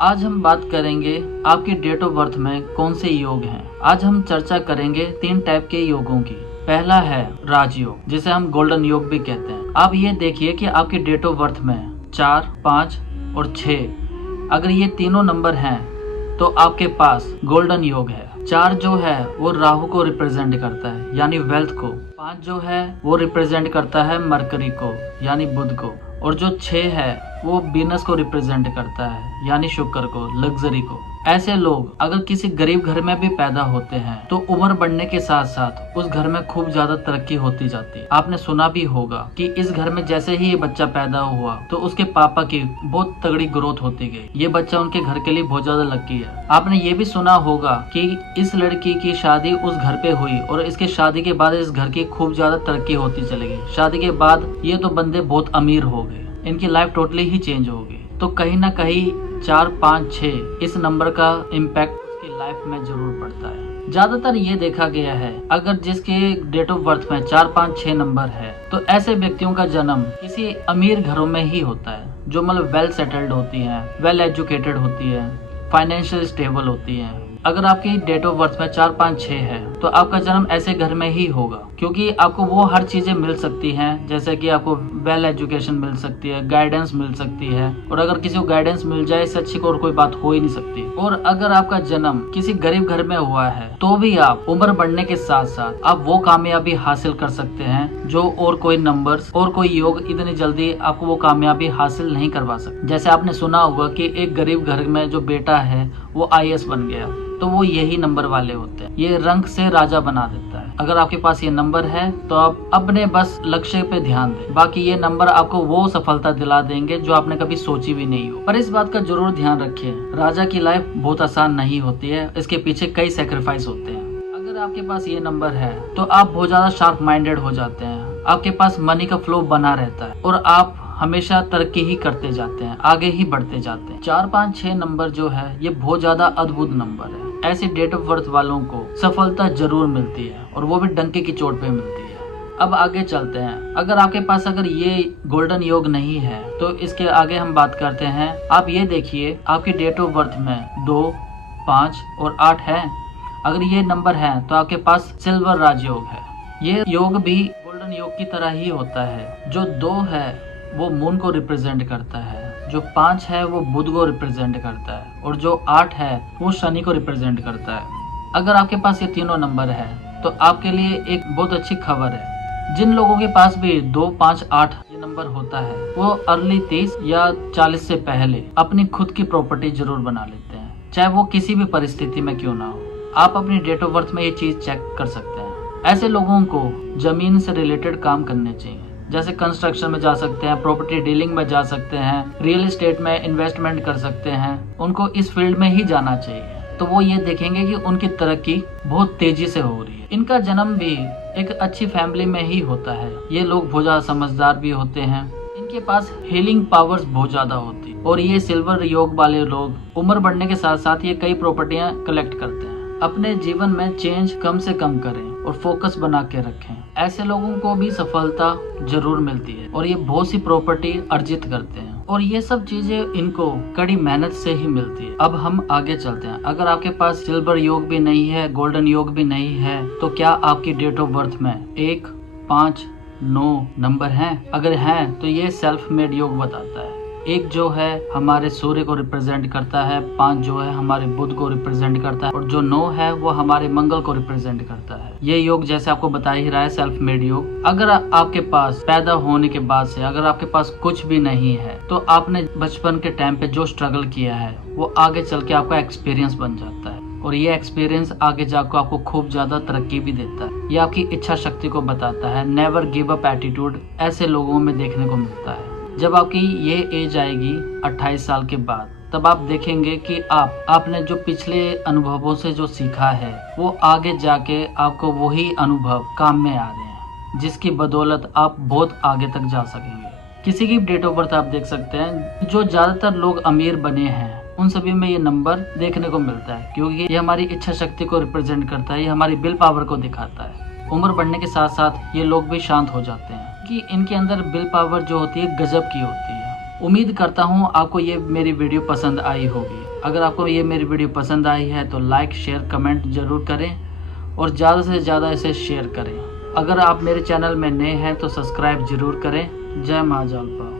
आज हम बात करेंगे आपकी डेट ऑफ बर्थ में कौन से योग हैं। आज हम चर्चा करेंगे 3 टाइप के योगों की। पहला है राजयोग, जिसे हम गोल्डन योग भी कहते हैं। आप ये देखिए कि आपकी डेट ऑफ बर्थ में 4, 5 और 6 अगर ये तीनों नंबर हैं तो आपके पास गोल्डन योग है। 4 जो है वो राहु को रिप्रेजेंट करता है यानी वेल्थ को। 5 जो है वो रिप्रेजेंट करता है मरकरी को यानी बुध को। और जो 6 है वो वीनस को रिप्रेजेंट करता है यानी शुक्र को, लग्जरी को। ऐसे लोग अगर किसी गरीब घर में भी पैदा होते हैं तो उम्र बढ़ने के साथ साथ उस घर में खूब ज्यादा तरक्की होती जाती है। आपने सुना भी होगा कि इस घर में जैसे ही ये बच्चा पैदा हुआ तो उसके पापा की बहुत तगड़ी ग्रोथ होती गई। ये बच्चा उनके घर के लिए बहुत ज्यादा लकी है। आपने ये भी सुना होगा कि इस लड़की की शादी उस घर पे हुई और इसके शादी के बाद इस घर की खूब ज्यादा तरक्की होती चली गई। शादी के बाद ये तो बंदे बहुत अमीर हो गए, इनकी लाइफ टोटली ही चेंज हो गई। तो कहीं ना कहीं 4, 5, 6 इस नंबर का इम्पैक्ट उसकी लाइफ में जरूर पड़ता है। ज्यादातर ये देखा गया है अगर जिसके डेट ऑफ बर्थ में 4, 5, 6 नंबर है तो ऐसे व्यक्तियों का जन्म किसी अमीर घरों में ही होता है, जो मतलब वेल सेटल्ड होती है, वेल एजुकेटेड होती है, फाइनेंशियल स्टेबल होती है। अगर आपकी डेट ऑफ बर्थ में 4, 5, 6 है तो आपका जन्म ऐसे घर में ही होगा, क्योंकि आपको वो हर चीजें मिल सकती हैं, जैसे कि आपको वेल एजुकेशन मिल सकती है, गाइडेंस मिल सकती है। और अगर किसी को गाइडेंस मिल जाए इससे अच्छी और कोई बात हो ही नहीं सकती। और अगर आपका जन्म किसी गरीब घर में हुआ है तो भी आप उम्र बढ़ने के साथ साथ आप वो कामयाबी हासिल कर सकते हैं जो और कोई नंबर्स और कोई योग इतनी जल्दी आपको वो कामयाबी हासिल नहीं करवा सकते। जैसे आपने सुना होगा कि एक गरीब घर में जो बेटा है वो IAS बन गया, तो वो यही नंबर वाले होते हैं। ये रंग से राजा बना देता है। अगर आपके पास ये नंबर है तो आप अपने बस लक्ष्य पे ध्यान दें, बाकी ये नंबर आपको वो सफलता दिला देंगे जो आपने कभी सोची भी नहीं हो। पर इस बात का जरूर ध्यान रखिए, राजा की लाइफ बहुत आसान नहीं होती है, इसके पीछे कई सेक्रीफाइस होते हैं। अगर आपके पास ये नंबर है तो आप बहुत ज्यादा शार्प माइंडेड हो जाते हैं, आपके पास मनी का फ्लो बना रहता है और आप हमेशा तरक्की ही करते जाते हैं, आगे ही बढ़ते जाते हैं। 4, 5, 6 नंबर जो है ये बहुत ज्यादा अद्भुत नंबर है। ऐसे डेट ऑफ बर्थ वालों को सफलता जरूर मिलती है और वो भी डंके की चोट पे मिलती है। अब आगे चलते हैं। अगर आपके पास अगर ये गोल्डन योग नहीं है तो इसके आगे हम बात करते हैं। आप ये देखिए आपकी डेट ऑफ बर्थ में 2, 5 और 8 है। अगर ये नंबर है तो आपके पास सिल्वर राजयोग है। ये योग भी गोल्डन योग की तरह ही होता है। जो 2 है वो मून को रिप्रेजेंट करता है, जो 5 है वो बुध को रिप्रेजेंट करता है और जो 8 है वो शनि को रिप्रेजेंट करता है। अगर आपके पास ये तीनों नंबर है तो आपके लिए एक बहुत अच्छी खबर है। जिन लोगों के पास भी 2, 5, 8 ये नंबर होता है वो अर्ली 30 या 40 से पहले अपनी खुद की प्रॉपर्टी जरूर बना लेते हैं, चाहे वो किसी भी परिस्थिति में क्यों ना हो। आप अपनी डेट ऑफ बर्थ में ये चीज चेक कर सकते हैं। ऐसे लोगों को जमीन से रिलेटेड काम करने चाहिए, जैसे कंस्ट्रक्शन में जा सकते हैं, प्रॉपर्टी डीलिंग में जा सकते हैं, रियल एस्टेट में इन्वेस्टमेंट कर सकते हैं। उनको इस फील्ड में ही जाना चाहिए, तो वो ये देखेंगे कि उनकी तरक्की बहुत तेजी से हो रही है। इनका जन्म भी एक अच्छी फैमिली में ही होता है। ये लोग बहुत ज्यादा समझदार भी होते हैं, इनके पास हीलिंग पावर्स बहुत ज्यादा होती है। और ये सिल्वर योग वाले लोग उम्र बढ़ने के साथ साथ ये कई प्रॉपर्टियां कलेक्ट करते हैं। अपने जीवन में चेंज कम से कम करें और फोकस बना के रखें। ऐसे लोगों को भी सफलता जरूर मिलती है और ये बहुत सी प्रॉपर्टी अर्जित करते हैं और ये सब चीजें इनको कड़ी मेहनत से ही मिलती है। अब हम आगे चलते हैं। अगर आपके पास सिल्वर योग भी नहीं है, गोल्डन योग भी नहीं है, तो क्या आपकी डेट ऑफ बर्थ में 1, 5, 9 नंबर हैं? अगर हैं तो ये सेल्फ मेड योग बताता है। 1 जो है हमारे सूर्य को रिप्रेजेंट करता है, 5 जो है हमारे बुध को रिप्रेजेंट करता है और जो 9 है वो हमारे मंगल को रिप्रेजेंट करता है। ये योग जैसे आपको बता ही रहा है सेल्फ मेड योग। अगर आपके पास पैदा होने के बाद से अगर आपके पास कुछ भी नहीं है तो आपने बचपन के टाइम पे जो स्ट्रगल किया है वो आगे चल के आपका एक्सपीरियंस बन जाता है और ये एक्सपीरियंस आगे जाकर आपको खूब ज्यादा तरक्की भी देता है। ये आपकी इच्छा शक्ति को बताता है। नेवर गिव अप एटीट्यूड ऐसे लोगों में देखने को मिलता है। जब आपकी ये एज आएगी 28 साल के बाद, तब आप देखेंगे कि आपने जो पिछले अनुभवों से जो सीखा है वो आगे जाके आपको वही अनुभव काम में आ रहे हैं, जिसकी बदौलत आप बहुत आगे तक जा सकेंगे। किसी की डेट ऑफ बर्थ आप देख सकते हैं, जो ज्यादातर लोग अमीर बने हैं उन सभी में ये नंबर देखने को मिलता है, क्योंकि ये हमारी इच्छा शक्ति को रिप्रेजेंट करता है, ये हमारी विल पावर को दिखाता है। उम्र बढ़ने के साथ साथ ये लोग भी शांत हो जाते हैं कि इनके अंदर विल पावर जो होती है गजब की होती है। उम्मीद करता हूँ आपको ये मेरी वीडियो पसंद आई होगी। अगर आपको ये मेरी वीडियो पसंद आई है तो लाइक शेयर कमेंट जरूर करें और ज़्यादा से ज़्यादा इसे शेयर करें। अगर आप मेरे चैनल में नए हैं तो सब्सक्राइब जरूर करें। जय माँ जालपा।